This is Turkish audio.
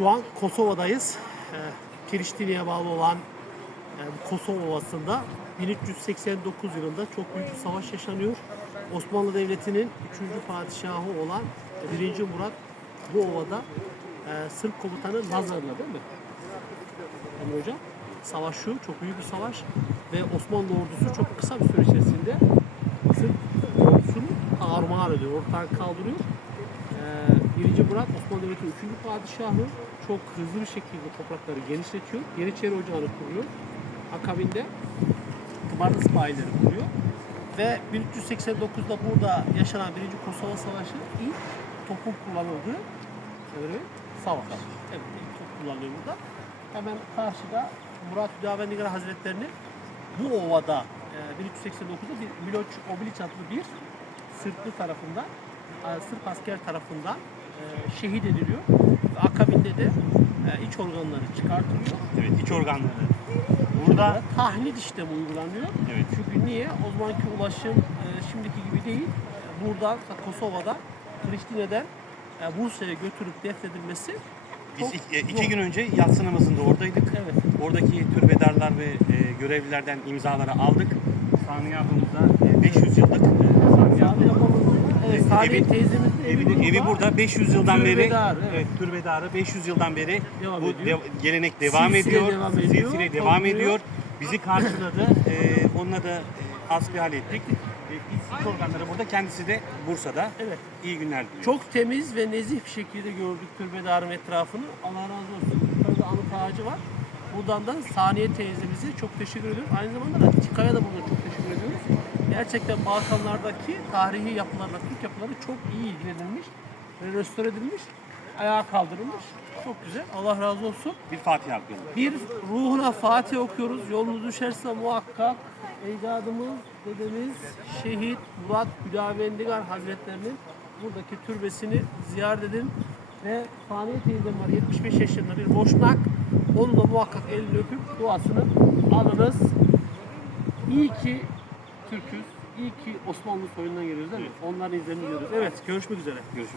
Şu an Kosova'dayız. Ee, Priştine'ye bağlı olan e, Kosova Ovası'nda 1389 yılında çok büyük bir savaş yaşanıyor. Osmanlı Devleti'nin 3. padişahı olan 1. Murat bu ovada e, Sırp komutanı Nazar'la değil mi? Emre Hocam savaşıyor. Çok büyük bir savaş. Ve Osmanlı ordusu çok kısa bir süre içerisinde Sırp ordusunu armağan ediyor. Ortadan kaldırıyor. 1. Murat Osmanlı Devleti'nin 3. padişahı çok hızlı bir şekilde toprakları genişletiyor. Yeniçeri Ocağı'nı kuruyor. Akabinde Tımarlı Sipahileri kuruyor. Ve 1389'da burada yaşanan 1. Kosova Savaşı ilk topun kullanıldığı evet, savaş. Evet, ilk top kullanılıyor burada. Hemen karşıda Murat Hüdavendigar Hazretleri'nin bu ovada e, 1389'da bir Miloç Obiliç adlı bir Sırplı tarafından, e, Sırp asker tarafından e, şehit ediliyor. Ve akabinde de e, iç organları çıkartılıyor. Evet, iç organları. Burada tahnit işlemi uygulanıyor. Evet. Çünkü niye? O zamanki ulaşım e, şimdiki gibi değil. E, Buradan Kosova'dan, Priştine'den e, Bursa'ya götürüp defnedilmesi biz iki, e, iki gün önce yatsı namazında oradaydık. Evet. Oradaki türbedarlar ve e, görevlilerden imzaları aldık. Saniye ablamızda e, 500 yıllık e, Saniye ablamız- da, evet, Saniye teyzemizin evi, Evi, evi burada 500 yıldan beri Türbedar, evet. evet, türbedarı 500 yıldan beri Devam bu ediyor. de- gelenek devam Silsile ediyor. devam ediyor. Silsile devam ediyor. Bizi karşıladı. E, onunla da e, hasbihal ettik. E, iç organları burada kendisi de Bursa'da. Evet. İyi günler diliyoruz. Çok temiz ve nezih bir şekilde gördük türbedarın etrafını. Allah razı olsun. Yukarıda anıt ağacı var. Buradan da Saniye teyzemize çok teşekkür ediyoruz. Aynı zamanda da Tika'ya da buradan çok teşekkür ediyoruz. Gerçekten Balkanlardaki tarihi yapılarla, Türk yapıları çok iyi ilgilenilmiş restore edilmiş. Ayağa kaldırılmış. Çok güzel. Allah razı olsun. Bir Fatiha okuyalım. Bir ruhuna Fatih okuyoruz. Yolunuz düşerse muhakkak ecdadımız, dedemiz şehit Murat Hüdavendigar Hazretlerinin buradaki türbesini ziyaret edin. Ve Faniye teyzem var 75 yaşında bir boşnak. Onu da muhakkak elini öpüp duasını alınız. İyi ki Türk'üz. İyi ki Osmanlı soyundan geliyoruz değil mi? Onların izlerini görüyoruz. Evet görüşmek üzere. Görüşmek